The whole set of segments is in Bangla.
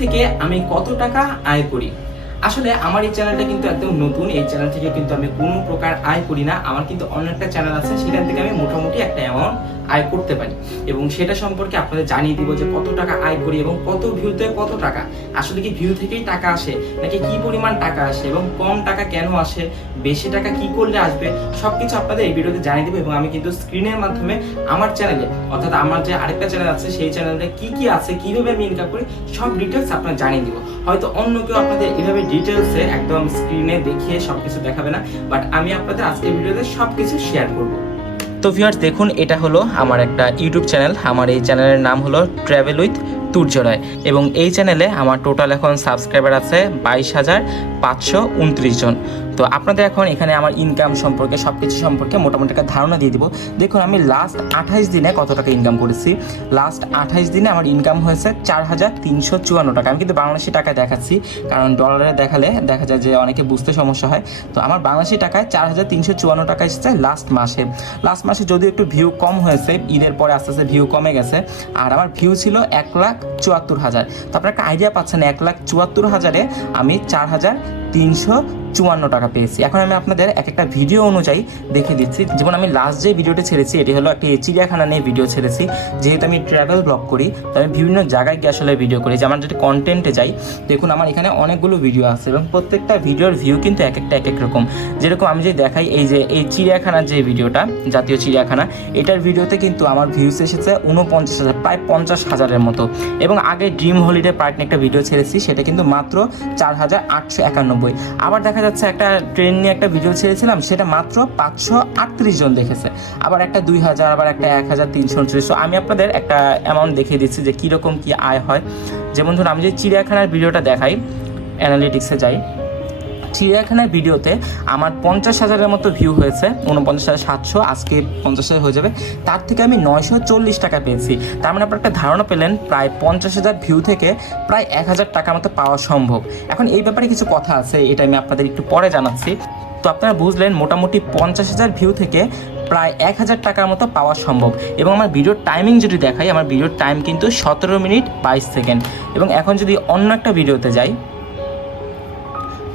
থেকে আমি কত টাকা আয় করি। আসলে আমার এই চ্যানেলটা কিন্তু একদম নতুন। এই চ্যানেল থেকে কিন্তু আমি কোনো প্রকার আয় করি না। আমার কিন্তু অন্য একটা চ্যানেল আছে, সেখান থেকে আমি মোটামুটি একটা অ্যামাউন্ট আয় করতে পারি এবং সেটা সম্পর্কে আপনাদের জানিয়ে দিব যে কত টাকা আয় করি এবং কত ভিউতে কত টাকা। আসলে কি ভিউ থেকেই টাকা আসে নাকি কি পরিমাণ টাকা আসে এবং কম টাকা কেন আসে, বেশি টাকা কি করলে আসবে, সবকিছু আপনাদের এই ভিডিওতে জানিয়ে দেবো। এবং আমি কিন্তু স্ক্রিনের মাধ্যমে আমার চ্যানেলে, অর্থাৎ আমার যে আরেকটা চ্যানেল আছে সেই চ্যানেলে কি কি আছে, কিভাবে আমি ইনকাম করি, সব ডিটেলস আপনার জানিয়ে দিব। হয়তো অন্য কেউ আপনাদের এভাবে ডিটেলসে একদম স্ক্রিনে দেখিয়ে সবকিছু দেখাবে না, বাট আমি আপনাদের আজকের ভিডিওতে সবকিছু শেয়ার করব। তো ভিউয়ার্স দেখুন, এটা হলো আমার একটা ইউটিউব চ্যানেল। আমার এই চ্যানেলের নাম হলো ট্রাভেল উইথ তুর্যরায় এবং এই চ্যানেলে আমার টোটাল এখন সাবস্ক্রাইবার আছে 22,529 জন। তো আপনাদের এখন এখানে আমার ইনকাম সম্পর্কে, সব কিছু সম্পর্কে মোটামুটি একটা ধারণা দিয়ে দিব। দেখুন, আমি লাস্ট 28 দিনে কত টাকা ইনকাম করেছি। লাস্ট 28 দিনে আমার ইনকাম হয়েছে 4,354 টাকা। আমি কিন্তু বাংলাদেশি টাকায় দেখাচ্ছি, কারণ ডলারে দেখালে দেখা যায় যে অনেকে বুঝতে সমস্যা হয়। তো আমার বাংলাদেশি টাকায় 4,354 টাকা এসেছে লাস্ট মাসে। লাস্ট মাসে যদিও একটু ভিউ কম হয়েছে, ঈদের পরে আস্তে আস্তে ভিউ কমে গেছে। আর আমার ভিউ ছিল 1,74,000। তো আপনারা একটা আইডিয়া পাচ্ছেন, 1,74,000-এ আমি 4,354 টাকা পেয়েছি। এখন আমি আপনাদের এক একটা ভিডিও অনুযায়ী দেখিয়ে দিচ্ছি। যেমন আমি লাস্ট যে ভিডিওটি ছেড়েছি, এটি হলো একটি চিড়িয়াখানা নিয়ে ভিডিও ছেড়েছি। যেহেতু আমি ট্রাভেল ব্লগ করি, তো আমি বিভিন্ন জায়গায় গিয়ে আসলে ভিডিও করি। যে আমার যদি কন্টেন্টে যাই, দেখুন আমার এখানে অনেকগুলো ভিডিও আছে এবং প্রত্যেকটা ভিডিওর ভিউ কিন্তু এক একটা এক এক রকম। যেরকম আমি যদি দেখাই, এই যে এই চিড়িয়াখানার যে ভিডিওটা, জাতীয় চিড়িয়াখানা, এটার ভিডিওতে কিন্তু আমার ভিউস এসেছে 49,000, প্রায় 50,000-এর মতো। এবং আগে ড্রিম হলিডে পার্ক নিয়ে একটা ভিডিও ছেড়েছি, সেটা কিন্তু মাত্র 4,891। আবার দেখা যাচ্ছে একটা ট্রেন নিয়ে একটা ভিডিও ছেড়েছিলাম, সেটা মাত্র 538 জন দেখেছে। আবার একটা 2,000, আবার একটা 1,339। সো আমি আপনাদের একটা অ্যামাউন্ট দেখিয়ে দিচ্ছি যে কীরকম কী আয় হয়। যেমন ধরুন আমি যে চিড়িয়াখানার ভিডিওটা দেখাই, অ্যানালিটিক্সে যাই, চিড়িয়াখানার ভিডিওতে আমার 50,000-এর মতো ভিউ হয়েছে, 49,700, আজকে 50,000 হয়ে যাবে। তার থেকে আমি 940 টাকা পেয়েছি। তার মানে আপনার একটা ধারণা পেলেন, প্রায় 50,000 ভিউ থেকে প্রায় 1,000 টাকার মতো পাওয়া সম্ভব। এখন এই ব্যাপারে কিছু কথা আছে, এটা আমি আপনাদের একটু পরে জানাচ্ছি। তো আপনারা বুঝলেন, মোটামুটি 50,000 ভিউ থেকে প্রায় 1,000 টাকার মতো পাওয়া সম্ভব। এবং আমার ভিডিওর টাইমিং যদি দেখাই, আমার ভিডিওর টাইম কিন্তু 17 মিনিট 22 সেকেন্ড। এবং এখন যদি অন্য একটা ভিডিওতে যাই,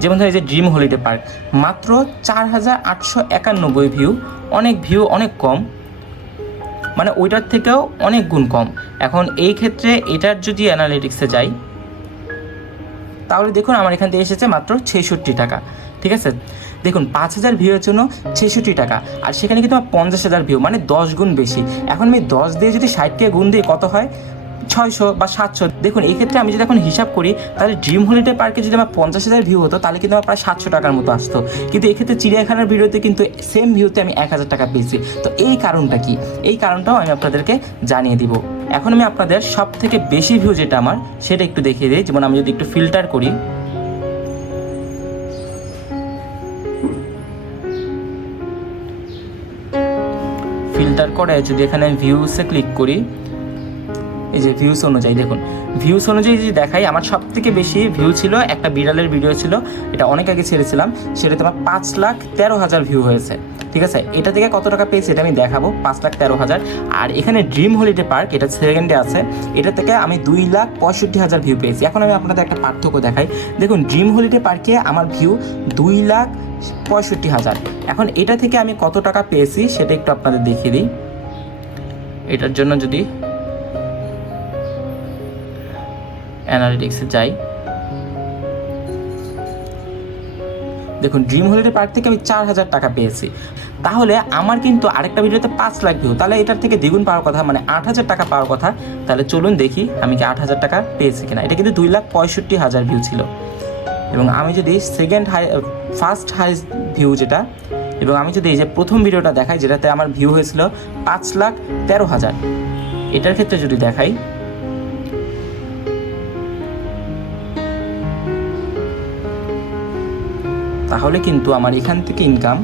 যেমন ধরো এই যে ড্রিম হলিডে পার্ক, মাত্র 4,891 ভিউ, অনেক কম, মানে ওইটার থেকেও অনেক গুণ কম। এখন এই ক্ষেত্রে এটার যদি অ্যানালিটিক্সে যাই, তাহলে দেখুন আমার এখান থেকে এসেছে মাত্র 66 টাকা। ঠিক আছে, দেখুন 5,000 ভিউয়ের জন্য 66 টাকা, আর সেখানে কিন্তু আমার 50,000 ভিউ, মানে 10 গুণ বেশি। এখন আমি 10 দিয়ে যদি 60-কে গুণ দিই, কত হয়? 600 বা 700। দেখুন এই ক্ষেত্রে আমি যদি এখন হিসাব করি, তাহলে ড্রিম হলিডে পার্কে যদি আমার 50,000 ভিউ হতো, তাহলে কিন্তু আমার প্রায় 700 টাকার মতো আসতো। কিন্তু এক্ষেত্রে চিড়িয়াখানার ভিডিওতে কিন্তু সেম ভিউতে আমি 1,000 টাকা পেয়েছি। তো এই কারণটা কি, এই কারণটাও আমি আপনাদেরকে জানিয়ে দিব। এখন আমি আপনাদের সব থেকে বেশি ভিউ যেটা আমার, সেটা একটু দেখিয়ে দিই। যেমন আমি যদি একটু ফিল্টার করি, ফিল্টার করে যদি এখানে ভিউসে ক্লিক করি, এই যে ভিউস অনুযায়ী দেখুন, ভিউস অনুযায়ী যদি দেখাই, আমার সব থেকে বেশি ভিউ ছিল একটা বিড়ালের ভিডিও ছিল, এটা অনেক আগে ছেড়েছিলাম, সেটাতে আমার 5,13,000 ভিউ হয়েছে। ঠিক আছে, এটা থেকে কত টাকা পেয়েছি এটা আমি দেখাবো, 5,13,000। আর এখানে ড্রিম হলিডে পার্ক, এটা সেকেন্ডে আছে, এটা থেকে আমি 2,65,000 ভিউ পেয়েছি। এখন আমি আপনাদের একটা পার্থক্য দেখাই। দেখুন ড্রিম হলিডে পার্কে আমার ভিউ 2,65,000। এখন এটা থেকে আমি কত টাকা পেয়েছি সেটা একটু আপনাদের দেখিয়ে দিই। এটার জন্য যদি অ্যানালিটিক্সে যাই, দেখুন ড্রিম হলিডে পার্ক থেকে আমি 4,000 টাকা পেয়েছি। তাহলে আমার কিন্তু আরেকটা ভিডিওতে 5 লাখ ভিউ, তাহলে এটার থেকে দ্বিগুণ পাওয়ার কথা, মানে 8,000 টাকা পাওয়ার কথা। তাহলে চলুন দেখি আমি কি 8,000 টাকা পেয়েছি কিনা। এটা কিন্তু 2,65,000 ভিউ ছিল। এবং আমি যদি ফার্স্ট হাইস্ট ভিউ যেটা, এবং আমি যদি এই যে প্রথম ভিডিওটা দেখাই, যেটাতে আমার ভিউ হয়েছিল 5,13,000, এটার ক্ষেত্রে যদি দেখাই, তাহলে কিন্তু আমার এখান থেকে ইনকাম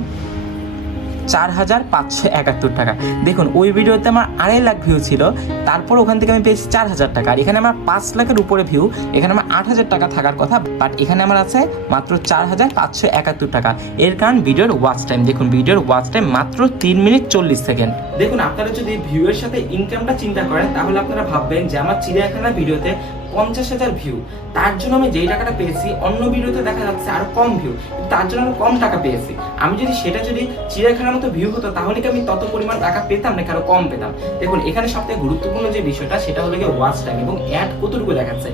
4,571 টাকা। দেখুন ওই ভিডিওতে আমার 2.5 লাখ ভিউ ছিল, তারপর ওখান থেকে আমি পেয়েছি 4,000 টাকা। আর এখানে আমার 5 লাখের উপরে ভিউ, এখানে আমার 8,000 টাকা থাকার কথা, বাট এখানে আমার আছে মাত্র 4,571 টাকা। এর কারণ ভিডিওর ওয়াচ টাইম। দেখুন ভিডিওর ওয়াচ টাইম মাত্র 3 মিনিট 40 সেকেন্ড। দেখুন আপনারা যদি ভিউয়ের সাথে ইনকামটা চিন্তা করেন, তাহলে আপনারা ভাববেন যে আমার চিড়িয়াখানা ভিডিওতে 50,000 ভিউ, তার জন্য আমি যেই টাকাটা পেয়েছি অন্য ভিডিওতে দেখা যাচ্ছে আরো কম ভিউ, তার জন্য আমি কম টাকা পেয়েছি। আমি যদি সেটা যদি চিড়িয়াখানার মতো ভিউ হতো তাহলে কি আমি তত পরিমাণ টাকা পেতাম নাকি আরো কম পেতাম? দেখুন এখানে সবথেকে গুরুত্বপূর্ণ যে বিষয়টা সেটা হলো গিয়ে ওয়াচ টাইম এবং অ্যাড কতটুকু দেখাচ্ছে।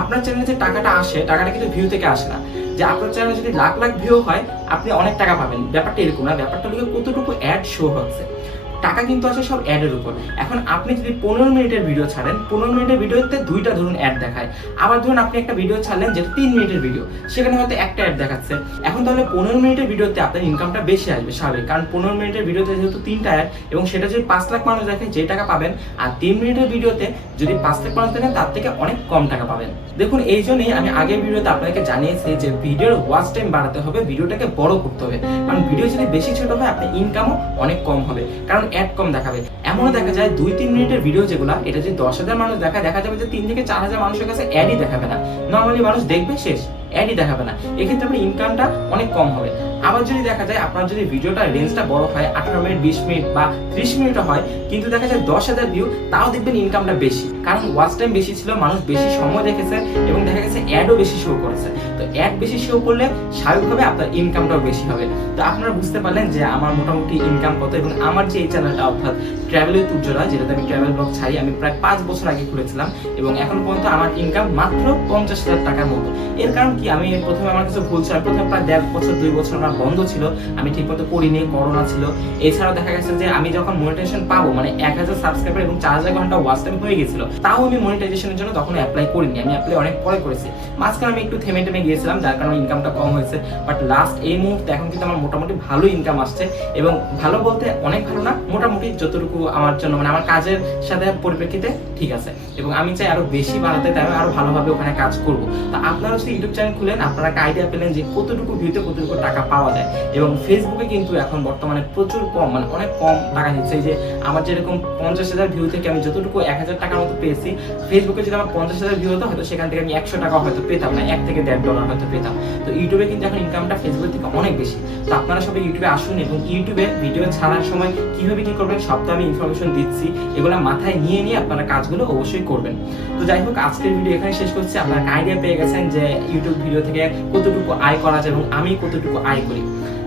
আপনার চ্যানেলে যে টাকাটা আসে, টাকাটা কিন্তু ভিউ থেকে আসে না। যে আপনার চ্যানেলে যদি লাখ লাখ ভিউ হয় আপনি অনেক টাকা পাবেন, ব্যাপারটা এরকম না। ব্যাপারটা হলো কতটুকু অ্যাড শো হচ্ছে, টাকা কিন্তু আসে সব অ্যাডের উপর। এখন আপনি যদি 15 মিনিটের ভিডিও ছাড়েন, 15 মিনিটের ভিডিওতে দুইটা ধরুন অ্যাড দেখায়। আবার ধরুন আপনি একটা ভিডিও ছাড়লেন যেটা 3 মিনিটের ভিডিও, সেখানে হয়তো একটা অ্যাড দেখাচ্ছে। এখন তাহলে 15 মিনিটের ভিডিওতে আপনার ইনকামটা বেশি আসবে স্বাভাবিক, কারণ 15 মিনিটের ভিডিওতে যেহেতু 3টা অ্যাড এবং সেটা যদি 5 লাখ মানুষ দেখে যে টাকা পাবেন, আর 3 মিনিটের ভিডিওতে যদি 5 লাখ মানুষ দেখেন তার থেকে অনেক কম টাকা পাবেন। দেখুন এই জন্যই আমি আগের ভিডিওতে আপনাকে জানিয়েছি যে ভিডিওর ওয়াচ টাইম বাড়াতে হবে, ভিডিওটাকে বড় করতে হবে, কারণ ভিডিও যদি বেশি ছোট হয় আপনার ইনকামও অনেক কম হবে, কারণ অ্যাড কম দেখাবে। এমনও দেখা যায় 2-3 মিনিটের ভিডিও যেগুলো, এটা যদি 10,000 মানুষ দেখায়, দেখা যাবে যে 3 থেকে 4,000 মানুষের কাছে অ্যাডই দেখাবে না, নর্মালি মানুষ দেখবে শেষ, অ্যাডই দেখাবে না। এক্ষেত্রে আপনার ইনকামটা অনেক কম হবে। আবার যদি দেখা যায় আপনার যদি ভিডিওটা রেঞ্জটা বড় হয়, 18 মিনিট, 20 মিনিট বা 30 মিনিটও হয়, কিন্তু দেখা যায় 10,000 ভিউ, তাও দেখবেন ইনকামটা বেশি, কারণ ওয়াচ টাইম বেশি ছিল, মানুষ বেশি সময় দেখেছে এবং দেখা গেছে অ্যাডও বেশি শো করেছে। তো অ্যাড বেশি শো করলে স্বাভাবিকভাবে আপনার ইনকামটাও বেশি হবে। তো আপনারা বুঝতে পারলেন যে আমার মোটামুটি ইনকাম কত, এবং আমার যে এই চ্যানেলটা অর্থাৎ ট্রাভেল উইথ উজ্জ্বলা, যেটাতে আমি ট্রাভেল ব্লগ ছাড়ি, আমি প্রায় 5 বছর আগে খুলেছিলাম এবং এখন পর্যন্ত আমার ইনকাম মাত্র 50,000 টাকার মতো। এর কারণ কি, আমি প্রথমে আমার কিছু ভুল ছিল, প্রথমে প্রায় 1.5 বছর 2 বছর আমার বন্ধ ছিল, আমি ঠিকমতো করিনি, করোনা ছিল। এছাড়াও দেখা গেছে যে আমি যখন মনিটাইজেশন পাবো, মানে 1000 সাবস্ক্রাইবার এবং 4000 ঘন্টা ওয়াচ টাইম হয়ে গেছিল, তাও আমি মনিটাইজেশনের জন্য তখন অ্যাপ্লাই করিনি, আমি অ্যাপ্লাই অনেক পরে করেছি। মাঝখানে আমি একটু থেমে গিয়েছিলাম, যার কারণে ইনকামটা কম হয়েছে। বাট লাস্ট এই মুহূর্তে এখন কিন্তু আমার মোটামুটি ভালো ইনকাম আসছে, এবং ভালো বলতে অনেক ভালো না, মোটামুটি যতটুকু আমার জন্য মানে আমার কাজের সাথে পরিপ্রেক্ষিতে ঠিক আছে, এবং আমি চাই আরো বেশি বাড়াতে, তাই আমি আরো ভালোভাবে ওখানে কাজ করবো। তো আপনারা যদি ইউটিউব চ্যানেল খুলেন, আপনারা একটা আইডিয়া পেলেন যে কতটুকু ভিউতে কতটুকু টাকা পাওয়া যায়। এবং ফেসবুকে কিন্তু এখন বর্তমানে প্রচুর কম, মানে অনেক কম টাকা দিচ্ছে। এই যে আমার যেরকম 50,000 ভিউ থেকে আমি যতটুকু 1000 টাকার মতো পেয়েছি, ফেসবুকে যদি আমার 50,000 ভিউ হতো হয়তো সেখান থেকে আমি 100 টাকা হয়তো পেতাম না, 1 থেকে $1.5 হয়তো পেতাম। তো ইউটিউবে কিন্তু এখন ইনকামটা ফেসবুক থেকে অনেক বেশি। তো আপনারা সবাই ইউটিউবে আসুন, এবং ইউটিউবে ভিডিও ছাড়ার সময় কিভাবে কি করবেন সব তো আমি ইনফরমেশন দিচ্ছি, এগুলো মাথায় নিয়ে আপনারা কাজগুলো অবশ্যই করবেন। তো যাই হোক, আজকের ভিডিও এখানে শেষ করছি। আপনারা আইডিয়া পেয়ে গেছেন যে ইউটিউব ভিডিও থেকে কতটুকু আয় করা যায় এবং আমি কতটুকু আয় করি।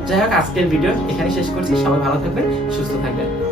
যাই হোক, আজকের ভিডিও এখানে শেষ করছি। সবাই ভালো থাকবেন, সুস্থ থাকবেন।